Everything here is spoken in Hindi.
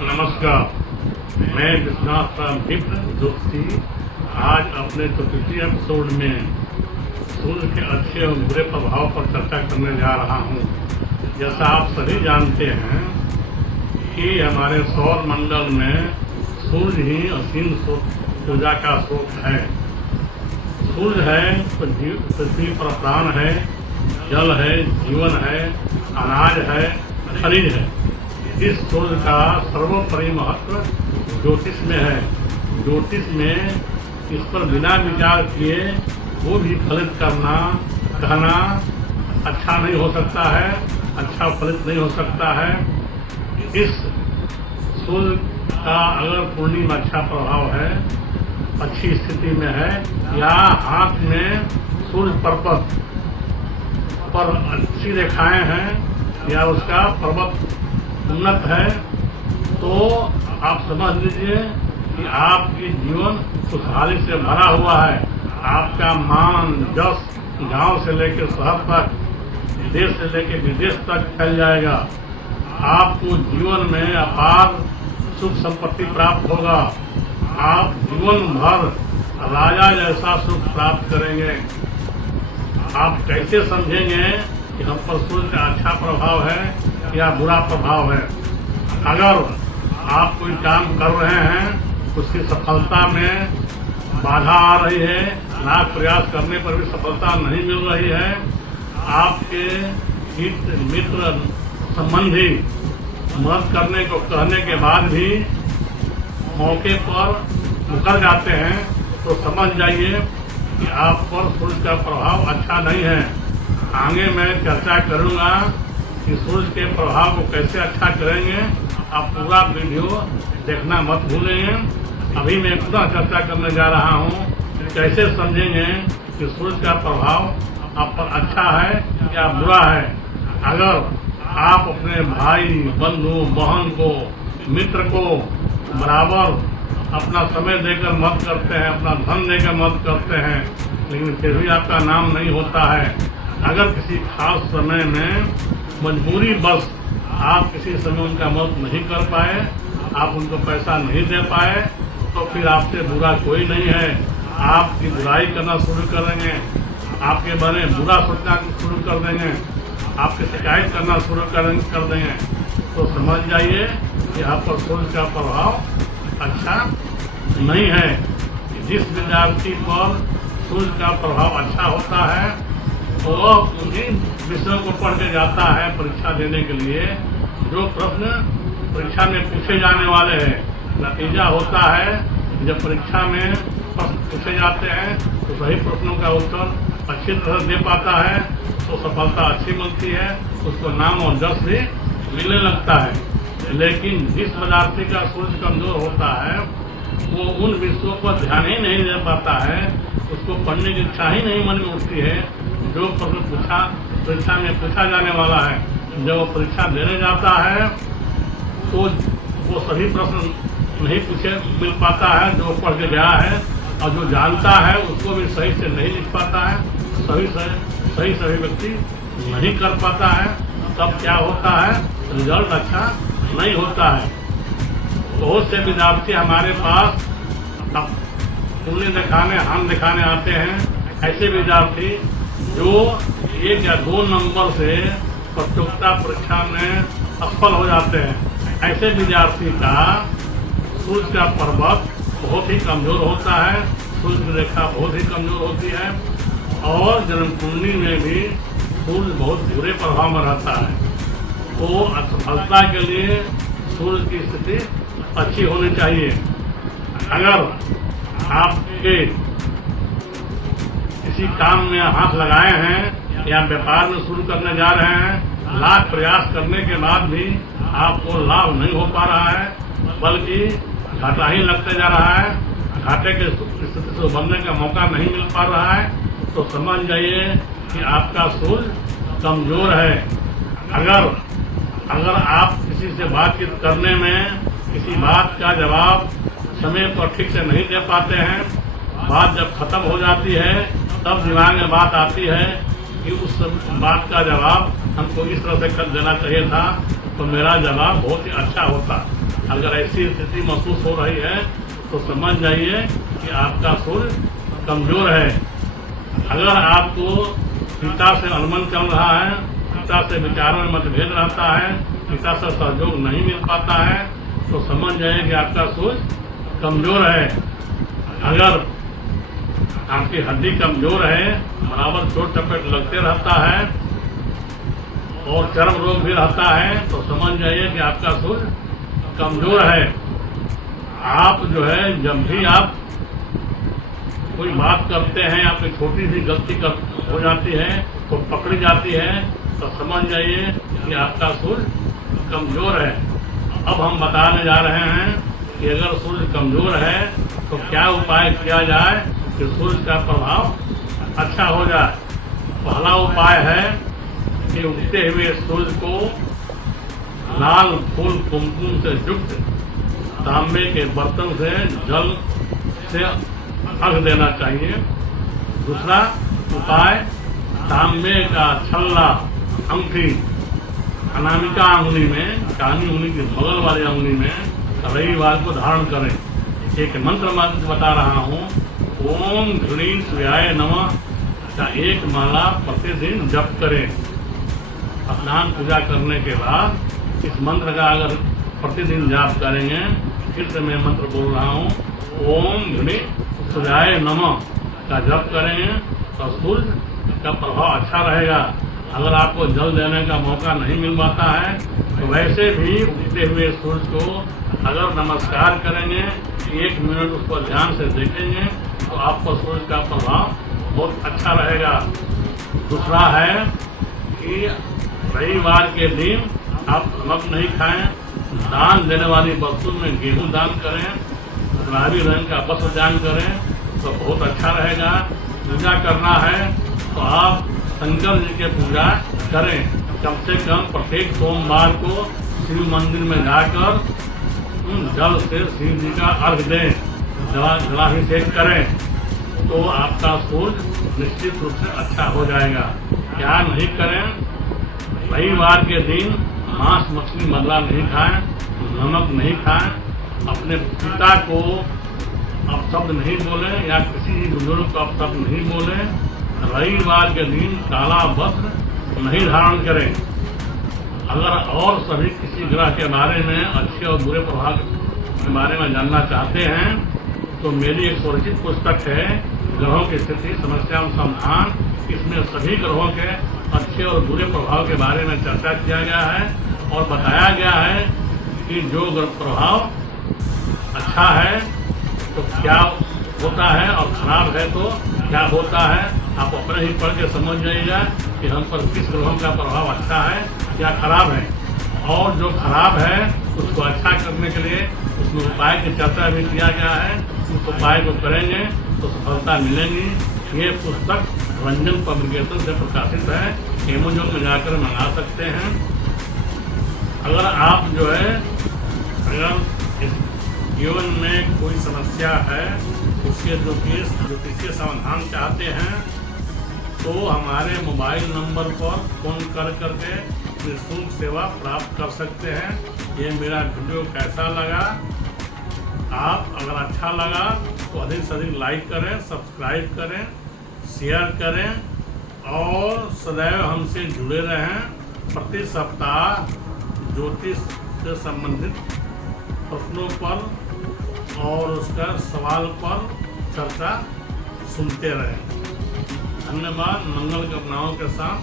नमस्कार, मैं विश्वनाथ मित्र जोशी आज अपने चतुर्थी एपिसोड में सूर्य के अच्छे और बुरे प्रभाव पर चर्चा करने जा रहा हूँ। जैसा आप सभी जानते हैं कि हमारे सौर मंडल में सूर्य ही असीम ऊर्जा का स्रोत है। सूर्य है तो पृथ्वी पर प्राण है, जल है, जीवन है, अनाज है, खनिज है। इस सूर्य का सर्वोपरि महत्व ज्योतिष में है। ज्योतिष में इस पर बिना विचार किए वो भी फलित करना कहना अच्छा नहीं हो सकता है, अच्छा फलित नहीं हो सकता है। इस सूर्य का अगर पूर्णिमा अच्छा प्रभाव है, अच्छी स्थिति में है, या हाथ में सूर्य पर्वत पर अच्छी रेखाएं हैं या उसका पर्वत उन्नत है, तो आप समझ लीजिए कि आपकी जीवन खुशहाली से भरा हुआ है। आपका मान यश गांव से लेकर शहर तक, देश से लेकर विदेश तक फैल जाएगा। आपको जीवन में अपार सुख संपत्ति प्राप्त होगा। आप जीवन भर राजा जैसा सुख प्राप्त करेंगे। आप कैसे समझेंगे कि हम पर सूर्य का अच्छा प्रभाव है या बुरा प्रभाव है? अगर आप कोई काम कर रहे हैं, उसकी सफलता में बाधा आ रही है, लाख प्रयास करने पर भी सफलता नहीं मिल रही है, आपके हित मित्र संबंधी मदद करने को कहने के बाद भी मौके पर मुकर जाते हैं, तो समझ जाइए कि आप पर सूर्य का प्रभाव अच्छा नहीं है। आगे मैं चर्चा करूंगा कि सूर्य के प्रभाव को कैसे अच्छा करेंगे। आप पूरा वीडियो देखना मत भूलेंगे। अभी मैं पूरा चर्चा करने जा रहा हूँ कैसे समझेंगे कि सूर्य का प्रभाव आप पर अच्छा है या बुरा है। अगर आप अपने भाई, बंधु, बहन को, मित्र को बराबर अपना समय देकर मदद करते हैं, अपना धन देकर मदद करते हैं, लेकिन फिर भी आपका नाम नहीं होता है। अगर किसी खास समय में मजबूरी बस आप किसी समय उनका मदद नहीं कर पाए, आप उनको पैसा नहीं दे पाए, तो फिर आपसे बुरा कोई नहीं है। आपकी बुराई करना शुरू करेंगे, आपके बारे में बुरा सोचना शुरू कर देंगे, आपकी शिकायत करना शुरू कर देंगे, तो समझ जाइए कि आप पर सूर्य का प्रभाव अच्छा नहीं है। जिस विद्यार्थी पर सूर्य का प्रभाव अच्छा होता है, तो वह उन्हीं विषयों को पढ़ के जाता है परीक्षा देने के लिए जो प्रश्न परीक्षा में पूछे जाने वाले हैं। नतीजा होता है जब परीक्षा में प्रश्न पूछे जाते हैं तो सही प्रश्नों का उत्तर अच्छी तरह दे पाता है, तो सफलता अच्छी मिलती है, उसको नाम और यश भी मिलने लगता है। लेकिन जिस विद्यार्थी का सूर्य कमजोर होता है, वो उन विषयों पर ध्यान ही नहीं दे पाता है, उसको पढ़ने की इच्छा ही नहीं मन में उठती है। जो प्रश्न परीक्षा में पूछा जाने वाला है, जब वो परीक्षा देने जाता है तो वो सही प्रश्न नहीं पूछे मिल पाता है जो पढ़ के गया है, और जो जानता है उसको भी सही से नहीं लिख पाता है, सही व्यक्ति नहीं कर पाता है। तब क्या होता है, रिजल्ट अच्छा नहीं होता है। बहुत से विद्यार्थी हमारे पास उंगली दिखाने, हाथ दिखाने आते हैं। ऐसे विद्यार्थी जो 1 या 2 नंबर से प्रतियोगिता परीक्षा में असफल हो जाते हैं, ऐसे विद्यार्थी का सूर्य का पर्वत बहुत ही कमजोर होता है, सूर्य की रेखा बहुत ही कमजोर होती है, और जन्म कुंडली में भी सूर्य बहुत बुरे प्रभाव में रहता है। तो असफलता के लिए सूर्य की स्थिति अच्छी होनी चाहिए। अगर आपके किसी काम में हाथ लगाए हैं या व्यापार में शुरू करने जा रहे हैं, लाख प्रयास करने के बाद भी आपको लाभ नहीं हो पा रहा है, बल्कि घाटा ही लगते जा रहा है, घाटे के स्थिति से उभरने का मौका नहीं मिल पा रहा है, तो समझ जाइए कि आपका सूर्य कमजोर है। अगर आप किसी से बातचीत करने में किसी बात का जवाब समय पर ठीक से नहीं दे पाते हैं, बात जब खत्म हो जाती है तब दिमाग में बात आती है कि उस बात का जवाब हमको इस तरह से कर देना चाहिए था, तो मेरा जवाब बहुत ही अच्छा होता। अगर ऐसी स्थिति महसूस हो रही है तो समझ जाइए कि आपका सूर्य कमजोर है। अगर आपको पिता से अनबन चल रहा है, पिता से विचारों में मतभेद रहता है, पिता से सहयोग नहीं मिल पाता है, तो समझ जाइए कि आपका सूर्य कमजोर है। अगर आपकी हड्डी कमजोर है, बराबर चोट चपेट लगते रहता है और चर्म रोग भी रहता है, तो समझ जाइए कि आपका सूर्य कमजोर है। आप जो है जब भी आप कोई बात करते हैं, आपकी छोटी सी गलती हो जाती है तो पकड़ी जाती है, तो समझ जाइए कि आपका सूर्य कमजोर है। अब हम बताने जा रहे हैं कि अगर सूर्य कमजोर है तो क्या उपाय किया जाए कि सूर्य का प्रभाव अच्छा हो जाए। पहला उपाय है कि उगते हुए सूर्य को लाल फूल कुमकुम से युक्त तांबे के बर्तन से जल से अर्घ देना चाहिए। दूसरा उपाय, तांबे का छल्ला अंगूठी अनामिका अंगुली में, कानी उंगली की बगल वाली अंगुली में रविवार को धारण करें। एक मंत्र मैं बता रहा हूँ, ओम घृणी सूर्याय नमः का एक माला प्रतिदिन जप करें। स्नान पूजा करने के बाद इस मंत्र का अगर प्रतिदिन जाप करेंगे, फिर से मैं मंत्र बोल रहा हूँ, ओम घृणी सूर्याय नमः का जप करेंगे तो सूर्य का प्रभाव अच्छा रहेगा। अगर आपको जल देने का मौका नहीं मिल पाता है तो वैसे भी उगते हुए सूर्य को अगर नमस्कार करेंगे, 1 मिनट उसको ध्यान से देखेंगे तो आपको सूर्य का प्रभाव बहुत अच्छा रहेगा। दूसरा है कि रविवार के दिन आप नमक नहीं खाएं, दान देने वाली वस्तु में गेहूं दान करें, गुलाबी रंग का वस्त्र दान करें तो बहुत अच्छा रहेगा। पूजा करना है तो आप शंकर जी के पूजा करें। कम से कम प्रत्येक सोमवार को शिव मंदिर में जाकर जल से शिव जी का अर्घ दें, जलाभिषेक करें तो आपका सूर्य निश्चित रूप से अच्छा हो जाएगा। क्या नहीं करें, रविवार के दिन मांस मछली मदरा नहीं खाएं, नमक नहीं खाएं, अपने पिता को आप शब्द नहीं बोले या किसी बुजुर्ग को आप शब्द नहीं बोले, रविवार के दिन काला वस्त्र नहीं धारण करें। अगर और सभी किसी ग्रह के बारे में, अच्छे और बुरे प्रभाव के बारे में जानना चाहते हैं तो मेरी एक सुरक्षित पुस्तक है, ग्रहों की स्थिति समस्या अनुसंधान। इसमें सभी ग्रहों के अच्छे और बुरे प्रभाव के बारे में चर्चा किया गया है और बताया गया है कि जो प्रभाव अच्छा है तो क्या होता है और खराब है तो क्या होता है। आप अपने ही पढ़ के समझ जाइएगा कि हम पर किस ग्रहों का प्रभाव अच्छा है या खराब है, और जो खराब है उसको अच्छा करने के लिए उसमें उपाय की चर्चा भी किया गया है। उस उपाय को करेंगे तो सफलता मिलेगी। ये पुस्तक रंजन पब्लिकेशन से प्रकाशित है, एमेजोन में जाकर मंगा सकते हैं। अगर आप जो है अगर इस जीवन में कोई समस्या है, उसके ज्योतिषीय समाधान चाहते हैं तो हमारे मोबाइल नंबर पर फोन करके निःशुल्क सेवा प्राप्त कर सकते हैं। ये मेरा वीडियो कैसा लगा, आप अगर अच्छा लगा तो अधिक से अधिक लाइक करें, सब्सक्राइब करें, शेयर करें और सदैव हमसे जुड़े रहें। प्रति सप्ताह ज्योतिष से संबंधित प्रश्नों पर और उसका सवाल पर चर्चा सुनते रहें। धन्यवाद। मंगल कामनाओं के साथ